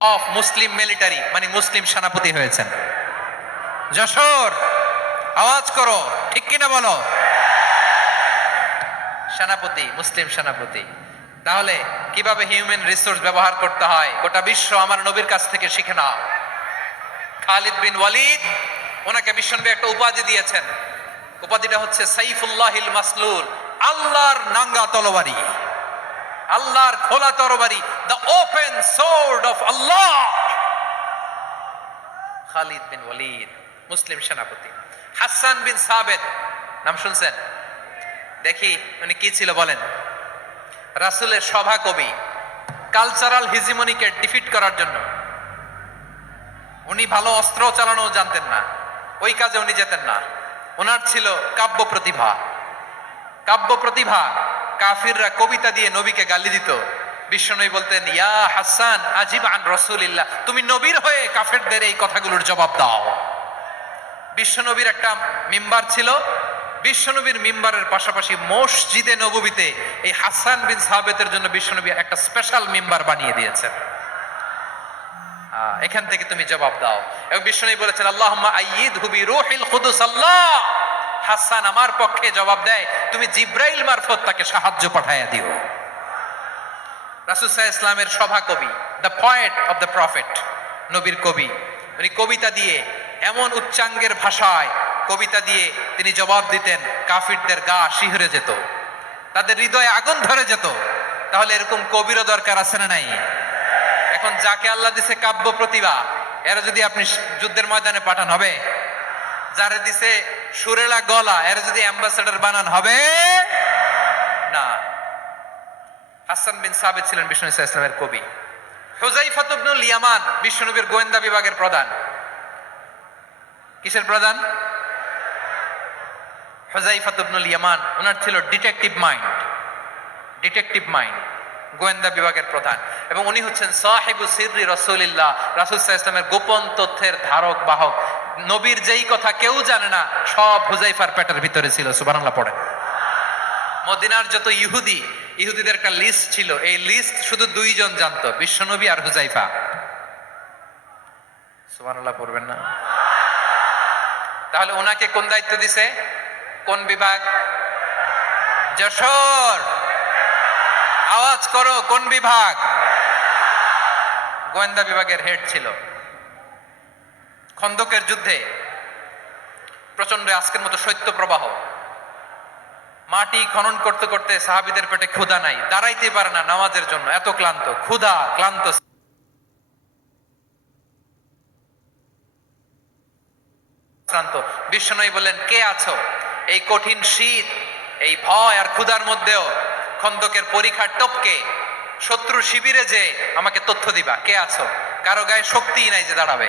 Of Muslim military মানে মুসলিম সেনাপতি হয়েছেন। যশোর, আওয়াজ করো, ঠিক কিনা বলো? সেনাপতি, মুসলিম সেনাপতি। তাহলে কীভাবে হিউম্যান রিসোর্স ব্যবহার করতে হয়, গোটা বিশ্ব আমার নবীর কাছ থেকে শিখে নাও। খালিদ বিন ওয়ালিদ, ওনাকে বিশ্বনবী একটা উপাধি দিয়েছেন। উপাধিটা হচ্ছে সাইফুল্লাহিল মাসলুল, আল্লাহর নাঙ্গা তলবারি আল্লাহর খোলা তরবারি the open sword of Allah Khalid bin Walid, মুসলিম সেনাপতি। হাসান বিন সাবেদ, নাম শুনছেন? দেখি উনি কি ছিল বলেন। রাসূলের সভা কবি কালচারাল হিজিমনিকে ডিফিট করার জন্য। উনি ভালো অস্ত্র চালানো জানতেন না, ওই কাজে উনি যেতেন না। ওনার ছিল কাব্য প্রতিভা। কাব্য প্রতিভা কাফিররা কবিতা দিয়ে নবীকে গালি দিত। বিশ্বনবী বলতেন, ইয়া হাসান আজিব আন রসুলিল্লাহ, তুমি নবীর হয়ে কাফেরদের এই কথাগুলোর জবাব দাও। বিশ্বনবীর একটা মিম্বার ছিল। বিশ্বনবীর মিম্বারের পাশাপাশি মসজিদে নববীতে এই হাসান বিন সাহাবেতের জন্য বিশ্বনবী একটা স্পেশাল মিম্বার বানিয়ে দিয়েছেন। এখান থেকে তুমি জবাব দাও। এবং বিশ্বনবী বলেছেন আল্লাহ আইয়িদ হুবি রুহিল কুদুস, আল্লাহ! হাসান আমার পক্ষে জবাব দেয়, তুমি জিব্রাইল মারফত তাকে সাহায্য পাঠাইয়া দিও। রাসুল সাহা ইসলামের সভা কবি the poet of the prophet নবীর কবি, উনি কবিতা দিয়ে এমন উচ্চাঙ্গের ভাষায় কবিতা দিয়ে তিনি জবাব দিতেন, কাফিরদের গা শিহরে যেত, তাদের হৃদয়ে আগুন ধরে যেত। তাহলে এরকম কবিরও দরকার আছে না নাই? এখন যাকে আল্লাহ দিছে কাব্য প্রতিভা এরা যদি আপনি যুদ্ধের ময়দানে পাঠান, হবে? যারে দিছে সুরেলা গলা, এরা যদি অ্যাম্বাসেডর বানান হবে? না। হাসান বিন সাবেদ ছিলেন বিষ্ণু ইসলামের কবি। হুজাইফাত ইবনুল ইয়ামান বিশ্বনবীর গোয়েন্দা বিভাগের প্রধান। কিসের প্রধান? হুজাইফাত ইবনুল ইয়ামান ওনার ছিল ডিটেকটিভ মাইন্ড ডিটেকটিভ মাইন্ড গোয়েন্দা বিভাগের প্রধান। এবং উনি হচ্ছেন সাহেবু সিররি রসুলিল্লাহ, রাসুল সাহা ইসলামের গোপন তথ্যের ধারক, বাহক। নবীর যেই কথা কেউ জানে না, সব হুজাইফার পেটের ভিতরে ছিল, সুবহানাল্লাহ পড়ে। মদিনার যত ইহুদি, ইহুদিদের একটা লিস্ট ছিল। এই লিস্ট শুধু দুইজন জানতো, বিশ্বনবী আর হুজাইফা। সুবহানাল্লাহ পড়বেন না। তাহলে ওনাকে কোন দায়িত্ব দিছে? কোন বিভাগ? যশোর। আওয়াজ করো, কোন বিভাগ? গোয়েন্দা বিভাগের হেড ছিল। খন্দকের যুদ্ধে প্রচণ্ড আজকের মতো শৈত্য প্রবাহ মাটি খনন করতে করতে সাহাবিদের পেটে ক্ষুধা নাই। দাঁড়াইতে পারে না নামাজের জন্য। এত ক্লান্ত। ক্ষুধা ক্লান্ত। বিশ্বনবী বললেন, কে আছো? এই কঠিন শীত, এই ভয় আর ক্ষুধার মধ্যেও খন্দকের পরীক্ষার টপকে শত্রু শিবিরে যে আমাকে তথ্য দিবা। কে আছো? কারও গায়ে শক্তিই নাই যে দাঁড়াবে।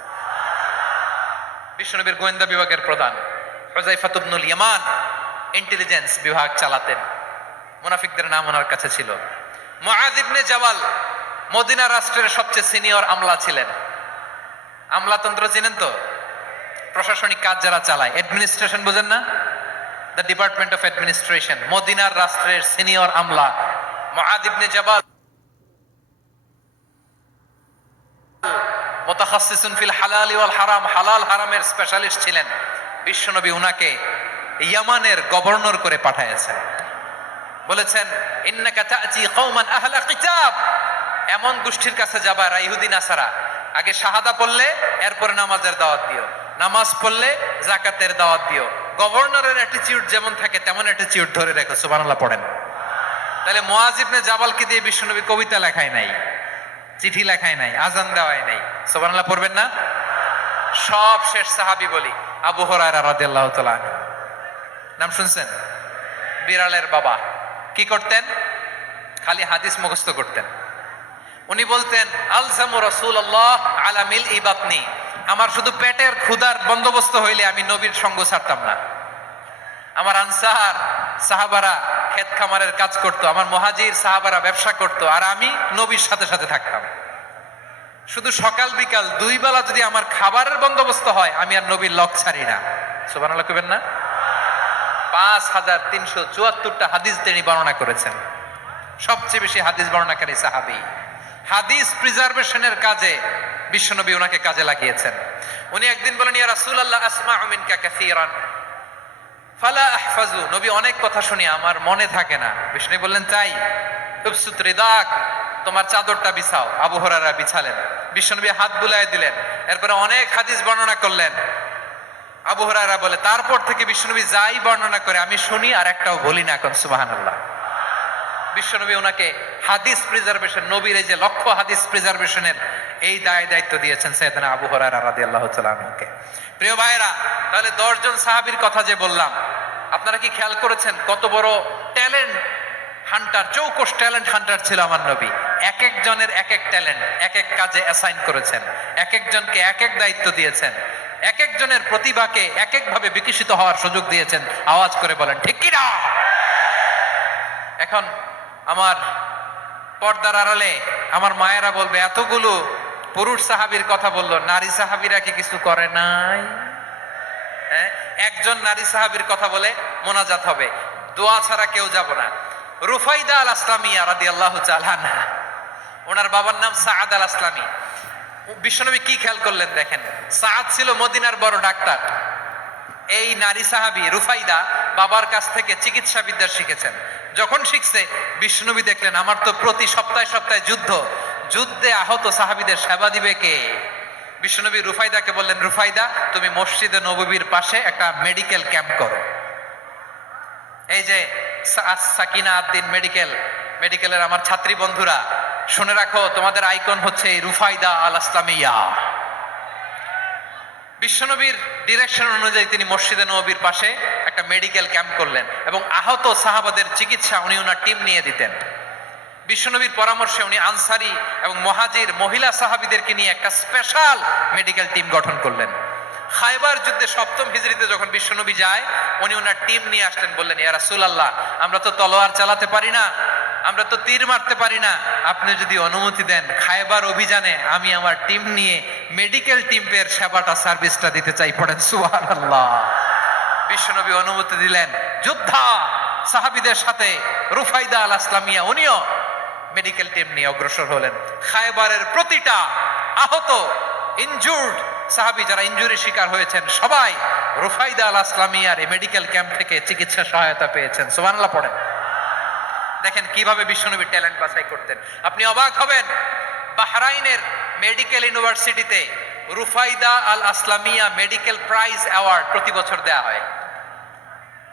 বিশ্বনবীর গোয়েন্দা বিভাগের প্রধান হজাইফাতুবনুল ইয়ামান ইন্টেলিজেন্স বিভাগ চালাতেন। মুনাফিকদের নাম ওনার কাছে ছিল। ইবনে জাবাল মদিনা রাষ্ট্রের সবচেয়ে সিনিয়র আমলা ছিলেন। আমলাতন্ত্র চিনেন তো? প্রশাসনিক কাজ যারা চালায়, অ্যাডমিনিস্ট্রেশন বোঝেন না? দ্য ডিপার্টমেন্ট অফ অ্যাডমিনিস্ট্রেশন, মদিনার রাষ্ট্রের সিনিয়র আমলা মুআদ ইবনে জাবাল। মোতাখাসিসুন ফিল হালালি ওয়াল হারাম। হালাল হারামের স্পেশালিস্ট ছিলেন বিশ্বনবী, উনাকে ইয়ামানের গভর্নর করে পাঠাইছেন বলেছেন, ইন্নাকা তাজি কওমান আহলা কিতাব। এমন গোষ্ঠীর কাছে যাবা ইহুদি নাসারা। আগে শাহাদা পড়লে, এরপরে নামাজের দাওয়াত দিও। নামাজ পড়লে জাকাতের দাওয়াত দিও। গভর্নরের অ্যাটিটিউড যেমন থাকে, তেমন অ্যাটিটিউড ধরে রেখো। সুবহানাল্লাহ, পড়েন। তাহলে মুআজিবনে জাবালকে দিয়ে বিশ্বনবী কবিতা লেখায় নাই। চিঠি লেখায় নাই, আজান দেওয়ায় নাই। সুবহানাল্লাহ, পড়বেন না? সব শেষ সাহাবি বলি, আবু হুরায়রা রাদিয়াল্লাহু তাআলা। নাম শুনছেন? বিড়ালের বাবা। কি করতেন? খালি হাদিস মুখস্থ করতেন। উনি বলতেন, আলজামু রসুল্লাহ আলামিল ইবাতনি আমার শুধু পেটের ক্ষুধার বন্দোবস্ত হইলে আমি নবীর সঙ্গ ছাড়তাম না। আমার আনসার, সাহাবারা ক্ষেত খামারের কাজ করতো, আমার মহাজির সাহাবারা ব্যবসা করতো, আর আমি নবীর সাথে সাথে থাকতাম। শুধু সকাল বিকাল দুই বেলা যদি আমার খাবারের বন্দোবস্ত হয়, আমি আর নবীর লক ছাড়ি না। সুবানাল্লাহ কবেন না? পাঁচ হাজার তিনশো চুয়াত্তরটা হাদিস তিনি বর্ণনা করেছেন। সবচেয়ে বেশি হাদিস বর্ণনাকারী সাহাবি। হাদিস প্রিজার্ভেশনের কাজে বিশ্বনবী ওনাকে কাজে লাগিয়েছেন। উনি একদিন বলেন, ইয়া রাসূলুল্লাহ আসমা মিনকা কাসীরান। ফালা আহফাজু, নবী অনেক কথা শুনি, আমার মনে থাকে না। বিষ্ণু বললেন তাই উবসুত রিদাক তোমার চাদরটা বিছাও। আবু হুরায়রা বিছালেন। বিশ্বনবী হাত বুলায় দিলেন। এরপরে অনেক হাদিস বর্ণনা করলেন। আবু হুরায়রা বলে, তারপর থেকে বিশ্বনবী যাই বর্ণনা করে, আমি শুনি আর একটাও বলি না এখন, সুবহানাল্লাহ। বিশ্বনবী ওনাকে হাদিস প্রিজার্ভেশন নবীর এই যে লক্ষ্য হাদিস প্রিজার্ভেশনের এই দায় দায়িত্ব দিয়েছেন সৈয়দনা আবু হরারা তাআলা আনহুকে। প্রিয় ভাইরা তাহলে দশজন সাহাবীর কথা যে বললাম আপনারা কি খেয়াল করেছেন কত বড় ট্যালেন্ট হান্টার চৌকস ট্যালেন্ট হান্টার ছিল আমার নবী। এক একজনের এক এক ট্যালেন্ট, এক এক কাজে অ্যাসাইন করেছেন, এক একজনকে এক এক দায়িত্ব দিয়েছেন, এক একজনের প্রতিভাকে এক একভাবে বিকশিত হওয়ার সুযোগ দিয়েছেন। আওয়াজ করে বলেন, ঠিক কিনা এখন আমার পর্দার আড়ালে আমার মায়েরা বলবে, এতগুলো পুরুষ সাহাবীর কথা বলল, নারী সাহাবীরা কি কিছু করে নাই? হ্যাঁ? একজন নারী সাহাবীর কথা বলে মোনাজাত হবে। দোয়া ছাড়া কেউ যাব না। রুফাইদা আল আসলামিয়া রাদি আল্লাহ চালানা ওনার বাবার নাম সাদ আল আসলামী বিশ্বনবী কি খেয়াল করলেন দেখেন? সাদ ছিল মদিনার বড় ডাক্তার। এই নারী সাহাবী রুফাইদা বাবার কাছ থেকে চিকিৎসা বিদ্যা শিখেছেন। যখন শিখছে বিষ্ণুবী দেখলেন, আমার তো প্রতি সপ্তাহে সপ্তাহে যুদ্ধ। যুদ্ধে আহত সাহাবীদের সেবা দিবে কে? বিষ্ণুনবী রুফাইদাকে বললেন, রুফাইদা, তুমি মসজিদে নববীর পাশে একটা মেডিকেল ক্যাম্প করো। এই যে সাকিনা আদ্দিন মেডিকেল মেডিকেলের আমার ছাত্রী বন্ধুরা, শুনে রাখো, তোমাদের আইকন হচ্ছে রুফাইদা আল আসলামিয়া বিশ্বনবীর ডিরেকশন অনুযায়ী তিনি মসজিদে নবীর পাশে একটা মেডিকেল ক্যাম্প করলেন এবং আহত সাহাবাদের চিকিৎসা উনি ওনার টিম নিয়ে দিতেন। বিশ্বনবীর পরামর্শে উনি আনসারি এবং মহাজির মহিলা সাহাবিদেরকে নিয়ে একটা স্পেশাল মেডিকেল টিম গঠন করলেন। খাইবার যুদ্ধে সপ্তম হিজড়িতে যখন বিশ্বনবী যায়, উনি ওনার টিম নিয়ে আসলেন, বললেন, ইয়া রাসূলুল্লাহ, আমরা তো তলোয়ার চালাতে পারি না, আমরা তো তীর মারতে পারি না। আপনি যদি অনুমতি দেন খাইবার অভিযানে আমি আমার টিম নিয়ে মেডিকেল টিমের সেবাটা সার্ভিসটা দিতে চাই। পড়েন, সুবহানাল্লাহ। বিশ্বনবী অনুমতি দিলেন। যোদ্ধা সাহাবিদের সাথে রুফাইদা আল আসলামিয়া উনিও মেডিকেল টিম নিয়ে অগ্রসর হলেন। খায়বারের প্রতিটা আহত ইনজুর্ড সাহাবি যারা ইনজুরি শিকার হয়েছেন, সবাই রুফাইদা আল আসলামিয়ার এই মেডিকেল ক্যাম্প থেকে চিকিৎসা সহায়তা পেয়েছেন। সুবহানাল্লাহ, পড়েন। দেখেন কীভাবে বিশ্বনবী ট্যালেন্ট বাছাই করতেন। আপনি অবাক হবেন, বাহরাইনের মেডিকেল ইউনিভার্সিটিতে Rufaida al Aslamia medical prize award প্রতি বছর দেয়া হয়।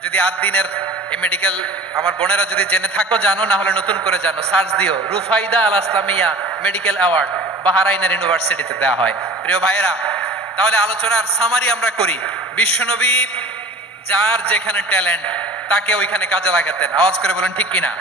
যদি আট দিনের এই মেডিকেল আমার বোনেরা যদি জেনে থাকো, জানো, না হলে নতুন করে জানো। সার্চ দিও, Rufaida al Aslamia medical award বাহারাইনের ইউনিভার্সিটিতে দেওয়া হয়। প্রিয় ভাইয়েরা, তাহলে আলোচনার সামারি আমরা করি। বিশ্বনবী, যার যেখানে ট্যালেন্ট তাকে ওইখানে কাজে লাগাতেন। আওয়াজ করে বলেন, ঠিক কিনা?